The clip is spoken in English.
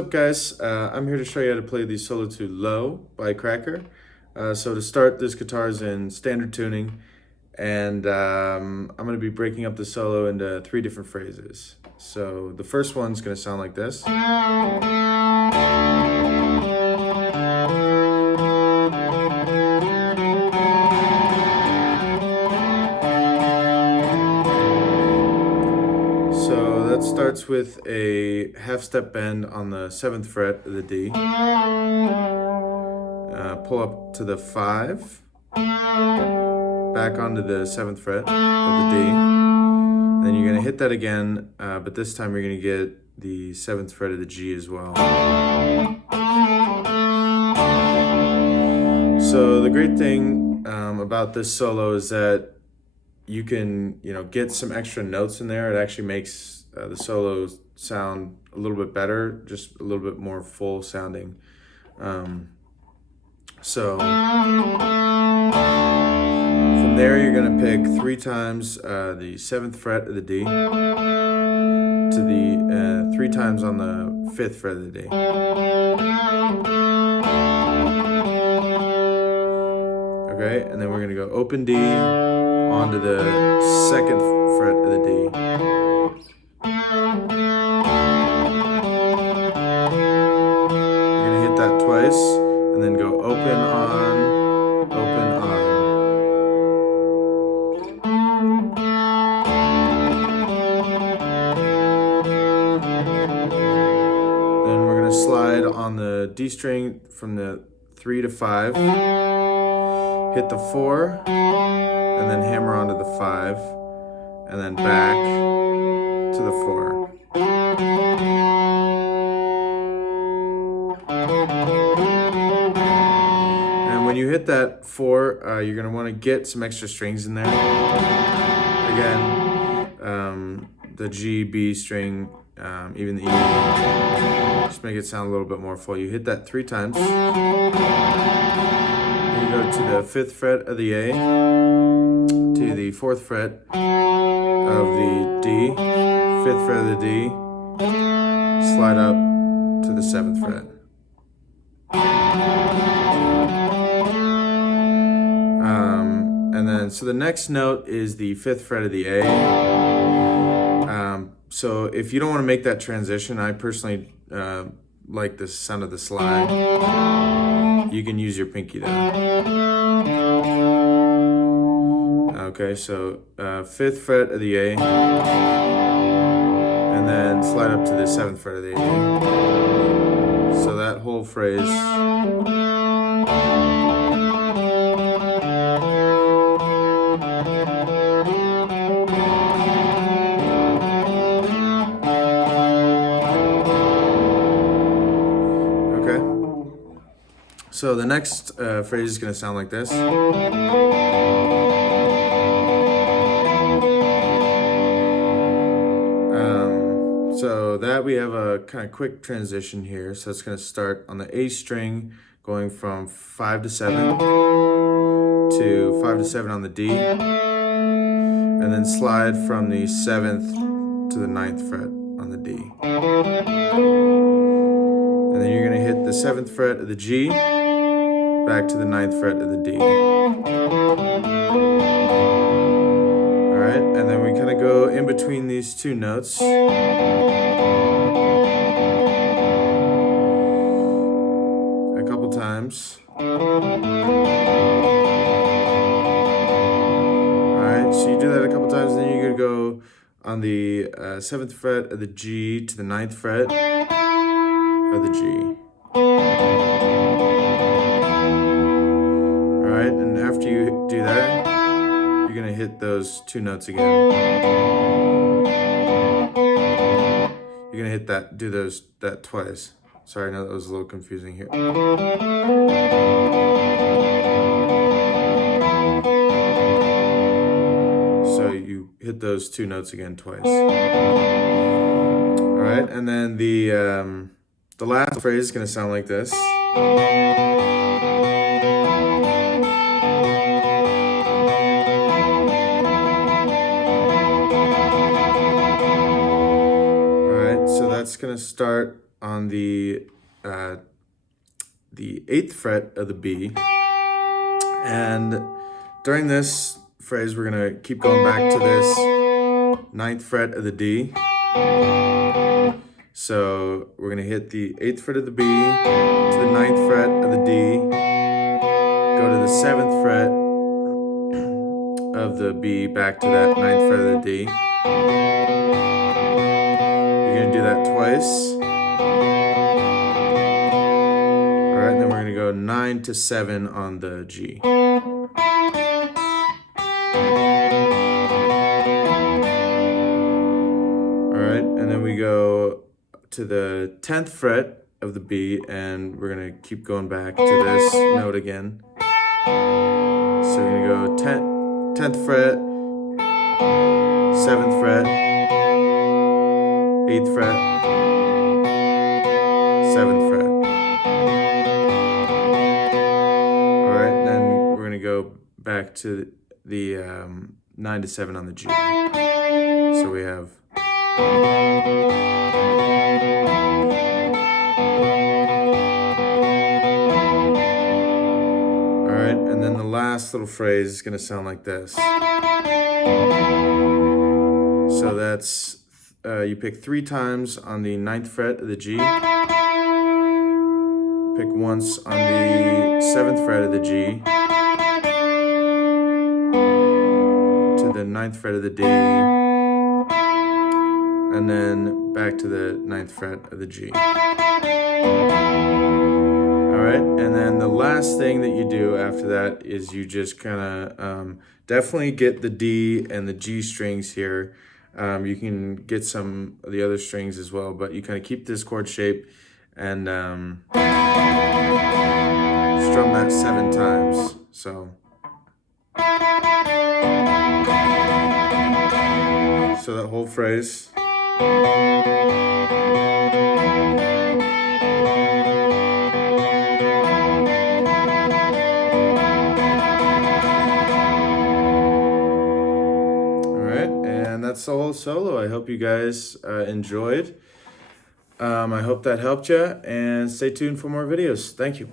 What's up, guys? I'm here to show you how to play the solo to Low by Cracker. So to start, this guitar is in standard tuning, and I'm going to be breaking up the solo into 3 different phrases. So the first one's going to sound like this. So that starts with a half-step bend on the 7th fret of the D. Pull up to the 5, back onto the 7th fret of the D. Then you're going to hit that again, but this time you're going to get the 7th fret of the G as well. So the great thing about this solo is that you can, get some extra notes in there. It actually makes the solo sound a little bit better, just a little bit more full sounding. So from there, you're going to pick 3 times the 7th fret of the D to the 3 times on the 5th fret of the D. Okay, and then we're going to go open D onto the 2nd fret of the D. You're going to hit that twice, and then go open on, open on. Then we're going to slide on the D string from the 3 to 5, hit the 4, and then hammer onto the 5, and then back to the 4. And when you hit that 4, you're going to want to get some extra strings in there. Again, the G, B string, even the E. Just make it sound a little bit more full. You hit that 3 times. Then you go to the 5th fret of the A, to the 4th fret of the D, 5th fret of the D, slide up to the 7th fret. And then, so the next note is the 5th fret of the A. So if you don't want to make that transition, I personally like the sound of the slide. You can use your pinky there. Okay, so 5th fret of the A, and then slide up to the 7th fret of the A. So that whole phrase. Okay. So the next phrase is going to sound like this. So that we have a kind of quick transition here. So it's going to start on the A string, going from 5 to 7 to 5 to 7 on the D, and then slide from the 7th to the 9th fret on the D. And then you're going to hit the 7th fret of the G, back to the 9th fret of the D. Alright, and then we kind of go in between these 2 notes. A couple times. Alright, so you do that a couple times, then you're going to go on the 7th fret of the G to the 9th fret of the G. Alright, and after you do that, you're going to hit those 2 notes again. You're going to hit that, that twice. Sorry, I know that was a little confusing here. So you hit those 2 notes again twice. Alright, and then the last phrase is going to sound like this. Alright, so that's going to start on on the 8th fret of the B. And during this phrase, we're gonna keep going back to this 9th fret of the D. So we're gonna hit the 8th fret of the B, to the 9th fret of the D, go to the 7th fret of the B, back to that 9th fret of the D. You're gonna do that twice. All right, and then we're gonna go 9 to 7 on the G. All right, and then we go to the 10th fret of the B, and we're gonna keep going back to this note again. So we're gonna go 10th fret, 7th fret, 8th fret, 7th fret. All right, then we're gonna go back to the 9 to 7 on the G. So we have. Alright, and then the last little phrase is going to sound like this. So that's, you pick 3 times on the 9th fret of the G, pick once on the 7th fret of the G, to the 9th fret of the D, and then back to the 9th fret of the G. All right, and then the last thing that you do after that is you just kind of definitely get the D and the G strings here. You can get some of the other strings as well, but you kind of keep this chord shape and strum that 7 times. So that whole phrase. That's the whole solo. I hope you guys enjoyed. I hope that helped you, and stay tuned for more videos. Thank you.